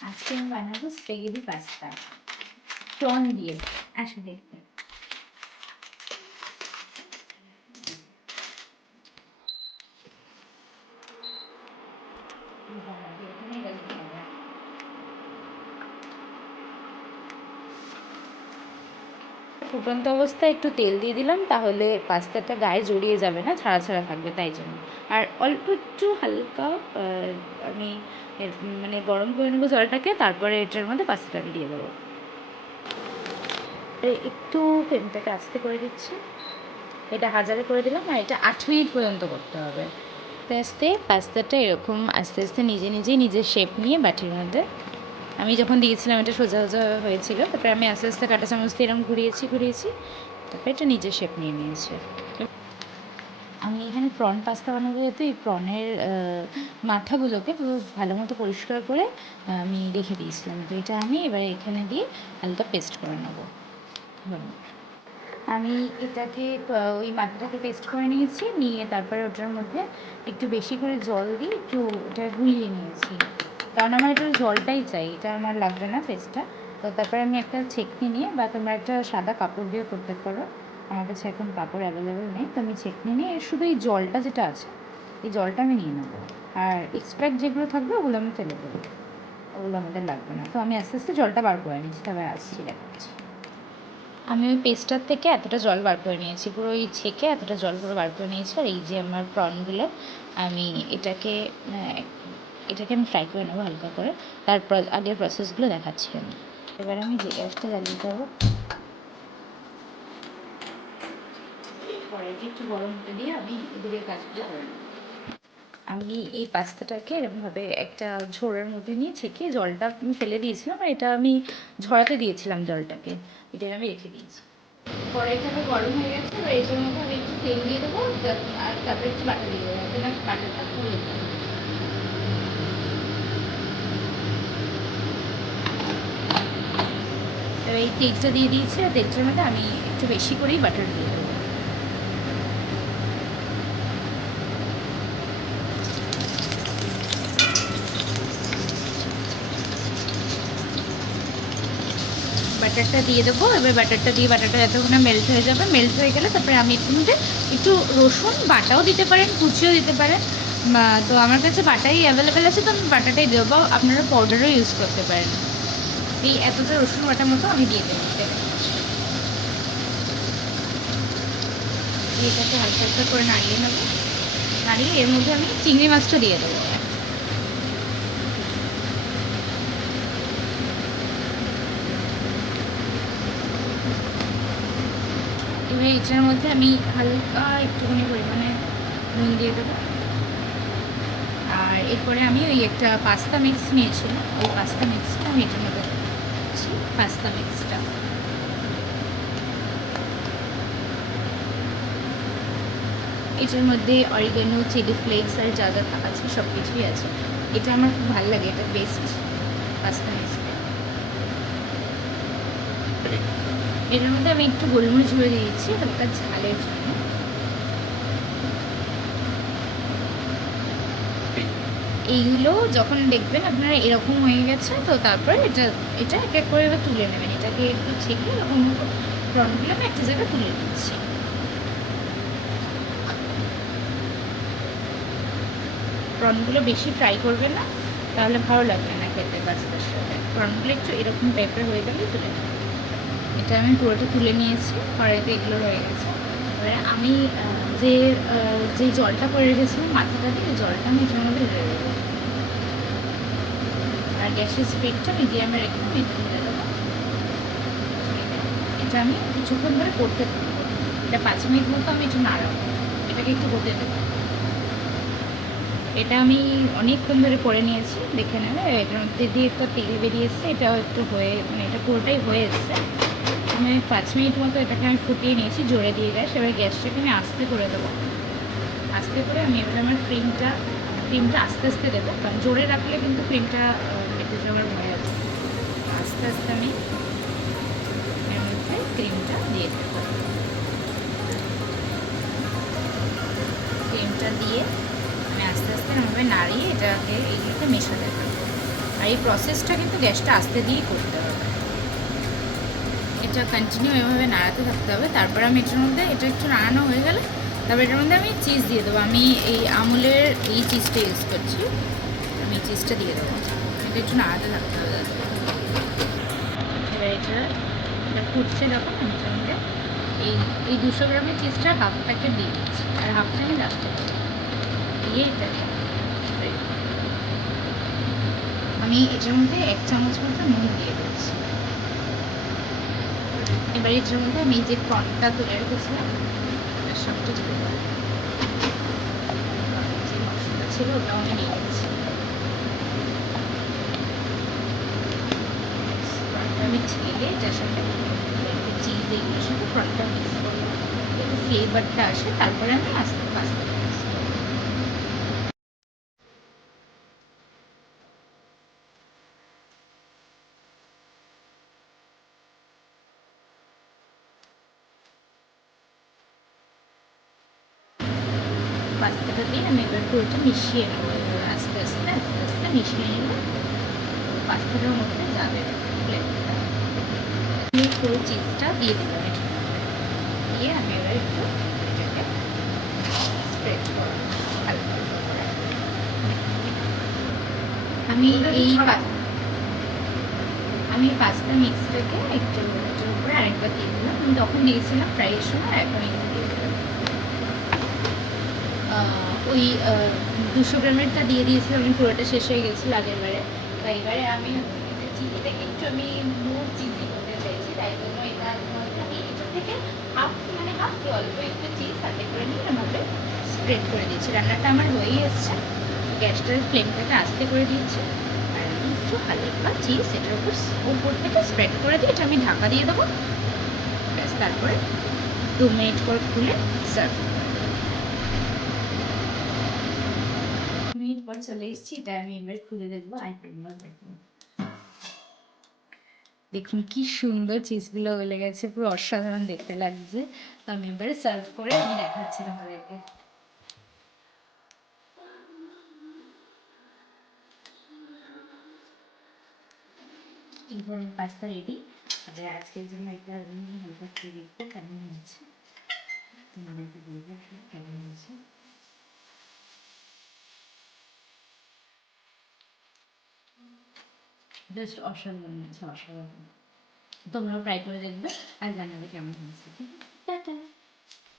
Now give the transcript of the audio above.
আজকে আমি বানাবো স্পেগেটি পাস্তা প্রন দিয়ে। আসো দেখতে। ফুটন্ত অবস্থায় একটু তেল দিয়ে দিলাম, তাহলে পাস্তাটা গায়ে জড়িয়ে যাবে না, ছাড়া ছাড়া থাকবে, তাই জন্য। আর অল্প একটু হালকা আমি মানে গরম করে নেবো জলটাকে, তারপরে এটার মধ্যে পাস্তাটা দিয়ে দেবো। একটু ফ্লেমটাকে আস্তে করে দিচ্ছি। এটা 1000-এ করে দিলাম, আর এটা 8 মিনিট পর্যন্ত করতে হবে। আস্তে আস্তে পাস্তাটা এরকম আস্তে আস্তে নিজে নিজেই নিজের শেপ নিয়ে বাটির মধ্যে, আমি যখন দিয়েছিলাম এটা সোজা সোজা হয়েছিল, তারপরে আমি আস্তে আস্তে কাঁটা চামচ দিয়ে এরকম ঘুরিয়েছি, তারপরে এটা নিজের শেপ নিয়ে নিয়েছে। আমি এখানে প্রন পাস্তা বানাবো, যেহেতু এই প্রনের মাথাগুলোকে পুরো ভালো মতো পরিষ্কার করে আমি রেখে দিয়েছিলাম, তো এটা আমি এবার এখানে দিয়ে হালকা পেস্ট করে নেবো। আমি এটাকে ওই মাথাটাকে পেস্ট করে নিয়েছি, নিয়ে তারপরে ওটার মধ্যে একটু বেশি করে জল দিয়ে একটু ওটা গুলিয়ে নিয়েছি, কারণ আমার এটা জলটাই চাই, এটা আমার লাগবে না পেস্টটা। তো তারপরে আমি একটা ছেঁকনি নিয়ে, বা তোমরা একটা সাদা কাপড় দিয়ে করতে পারো, আমার কাছে এখন কাপড় অ্যাভেলেবেল নেই, তো আমি ছেঁকনি নিয়ে শুধু এই জলটা যেটা আছে এই জলটা আমি নিয়ে নেবো, আর এক্সট্রাক্ট যেগুলো থাকবে ওগুলো আমি ফেলে দেবো, ওগুলো আমাদের লাগবে না। তো আমি আস্তে আস্তে জলটা বার করে নিচ্ছি, তবে আসছি দেখাচ্ছি। আমি ওই পেস্টটার থেকে এতটা জল বার করে নিয়েছি, পুরো ওই ছেঁকে এতটা জল পুরো বার করে নিয়েছি। আর এই যে আমার প্রনগুলো, আমি এটাকে আমি ফ্রাই করে নেবো হালকা করে, তারপর আগের প্রসেসগুলো দেখাচ্ছি আমি। এবার আমি যে গ্যাসটা জ্বালিয়ে দেবো, কড়াইটা একটু গরম হতে দিয়ে আমি এদিকে কাজগুলো করে নেবো। আমি এই পাস্তাটাকে এরকমভাবে একটা ঝোড়ের মধ্যে নিয়ে ছেঁকে জলটা আমি ফেলে দিয়েছিলাম, আর এটা আমি ঝরাতে দিয়েছিলাম জলটাকে, এটা আমি রেখে দিয়েছি। কড়াইটা গরম হয়ে গেছে, এবার এটার মধ্যে আমি একটু তেল দিয়ে দেবো, আর তারপরে একটু বাটার দিয়ে দেবো, যাতে না বাটারটা পুড়ে যায়। এবার এই তেলটা দিয়ে দিয়েছি, আর তেলটার মধ্যে আমি একটু বেশি করেই বাটার দিয়ে দেবো। বাটারটা দিয়ে দেবো, এবার বাটারটা দিয়ে বাটারটা যতক্ষণ মেল্ট হয়ে যাবে, মেল্ট হয়ে গেলে তারপরে আমি এর মধ্যে একটু রসুন বাটাও দিতে পারেন, কুচিও দিতে পারেন, তো আমার কাছে বাটাই অ্যাভেলেবেল আছে, তো আমি বাটাটাই দেবো, আপনারা পাউডারও ইউজ করতে পারেন। এই এতটা রসুন বাটার মতো আমি দিয়ে দেবো, এটাকে হালকা হালকা করে নাড়িয়ে নেবো, নাড়িয়ে এর মধ্যে আমি চিংড়ি মাছটা দিয়ে দেবো। এবার এটার মধ্যে আমি হালকা একটুখানি পরিমাণে নুন দিয়ে দেবো, আর এরপরে আমি ওই একটা পাস্তা মিক্স নিয়েছিলাম, ওই পাস্তা মিক্সটা আমি এটার মধ্যে দিচ্ছি। পাস্তা মিক্সটা এটার মধ্যে অরিগানো, চিলি ফ্লেক্স আর যা যা আছে সব কিছুই আছে, এটা আমার খুব ভালো লাগে, এটা বেস্ট পাস্তা মিক্সটা। এটার মধ্যে আমি একটু গোলমরিচ গুঁড়ো দিয়েছি হালকা ঝালের জন্য। এইগুলো যখন দেখবেন আপনারা এরকম হয়ে গেছে, তো তারপরে এটা এটা এক এক করে এবার তুলে নেবেন, এটাকে একটু ছেঁকে এরকম প্রনগুলো আমি একটা জায়গায় তুলে নিচ্ছি। প্রনগুলো বেশি ফ্রাই করবেন না, তাহলে ভালো লাগবে না খেতে পাস্তার সাথে। প্রনগুলো একটু এরকম টাইপের হয়ে গেলে তুলে নেবেন। এটা আমি পুরোটা তুলে নিয়েছি, কড়াইতে এগুলো রয়ে গেছে। এবারে আমি যে যে জলটা করে রেখেছিলাম মাথাটা দিয়ে, জলটা আমি এটার মধ্যে ঢেলে দেবো, আর গ্যাসের স্পিডটা মিডিয়ামে রেখে আমি এটা ঢেলে দেবো। এটা আমি কিছুক্ষণ ধরে করতে থাকবো, এটা 5 মিনিট মতো আমি একটু নাড়াবো, এটাকে একটু হতে দেবো। এটা আমি অনেকক্ষণ ধরে করে নিয়েছি, দেখে নেবে এটার মধ্যে দিয়ে একটা তেল বেরিয়ে এসছে, এটাও একটু হয়ে মানে এটা পুরোটাই হয়ে এসছে। আমি 5 মিনিট মতো এটাকে আমি ফুটিয়ে নিয়েছি জোরে দিয়ে গ্যাস, এবার গ্যাসটাকে আমি আস্তে করে দেবো, আস্তে করে আমি এবার আমার ক্রিমটা আস্তে আস্তে দেবো, কারণ জোরে রাখলে কিন্তু ক্রিমটা ফেটে যাওয়ার ভয় আছে। আস্তে আস্তে আমি এর মধ্যে ক্রিমটা দিয়ে দেবো, ক্রিমটা দিয়ে আমি আস্তে আস্তে এরকমভাবে নাড়িয়ে এটাকে এইগুলোকে মেশাতে থাকবো। আর আর এই প্রসেসটা কিন্তু গ্যাসটা আস্তে দিয়েই করতে হবে। এটা কন্টিনিউ এভাবে নাড়াতে থাকতে হবে। তারপর আমি এটার মধ্যে এটা একটু নাড়ানো হয়ে গেলে তারপর এটার মধ্যে আমি চিজ দিয়ে দেবো। আমি এই আমুলের এই চিজটা ইউজ করছি, আমি চিজটা দিয়ে দেবো। এটা একটু নাড়াতে থাকতে হবে। এবার এটা ফুটছে যখন আমি এটার মধ্যে এই 200 গ্রামের চিজটা হাফ প্যাকেট দিয়ে দিচ্ছি, আর হাফটা আমি রাখতে পারি দিয়ে এটাকে আমি এটার মধ্যে 1 চামচ মতো নুন দিয়ে দিচ্ছি। এবার এটার মধ্যে আমি যে কর্নটা তুলে রেখেছিলাম সবটা দিয়ে দেবো। যে মশলা ছিল ওটাও আমি নিয়ে নিচ্ছি। কর্নটা আমি ছেড়ে এটার সাথে চিজ এগুলোর সাথে কর্নটা মিক্স করবো, একটু ফ্লেভারটা আসে, তারপরে আমি আস্তে আস্তে পাস্তাটা দিয়ে আমি এবার পুরোটা মিশিয়ে নেবো। আস্তে আস্তে আস্তে আস্তে মিশিয়ে নিলে পাস্তাটার মধ্যে যাবে ফ্লেভারটা। আমি পুরো চিজটা দিয়ে দেবো, দিয়ে আমি এবার একটু এটাকে স্প্রেড করবো হালকা হালকা করে। আমি পাস্তা মিক্সটাকে একটু এটার উপরে আরেকবার দিয়ে দিলাম। আমি তখন দিয়েছিলাম ফ্রাইয়ের সময়, এখন একটু দিয়ে দিলাম। ওই 200 গ্রামেরটা দিয়ে দিয়েছিলাম, আমি পুরোটা শেষ হয়ে গেছিলো আগের বারে। তো এবারে আমি চিনিটাকে একটু আমি মোর চিনি করতে চাইছি, তাই জন্য এটার মধ্যে আমি এটার থেকে হাফ কি অল্প একটু চিজ হাতে করে নিয়ে এর মধ্যে স্প্রেড করে দিয়েছি। রান্নাটা আমার হয়েই এসছে, গ্যাসটার ফ্লেমটাকে আস্তে করে দিয়েছি, আর আমি একটু হালকা চিজ এটার উপর থেকে স্প্রেড করে দিয়ে এটা আমি ঢাকা দিয়ে দেবো। ব্যাস, তারপরে 2 মিনিট পর খুলে সার্ভ। মিনিট পর চলে এসেছি, এটা আমি এবার খুলে দেখবো। দেখুন কি সুন্দর চিজগুলো গলে গেছে, পুরো অসাধারণ দেখতে লাগছে। তো আমি এবারে সার্ভ করে আমি দেখাচ্ছি তোমাদেরকে। Pasta ready. আজকের জন্য এটা হালকা খেয়ে দেখবো কেমন হয়েছে, তোমাদেরকে বলবো কেমন হয়েছে। জাস্ট অসাধারণ হয়েছে, অসাধারণ। তোমরাও ট্রাই করে দেখবে আর জানাবে কেমন হয়েছে, ঠিক আছে।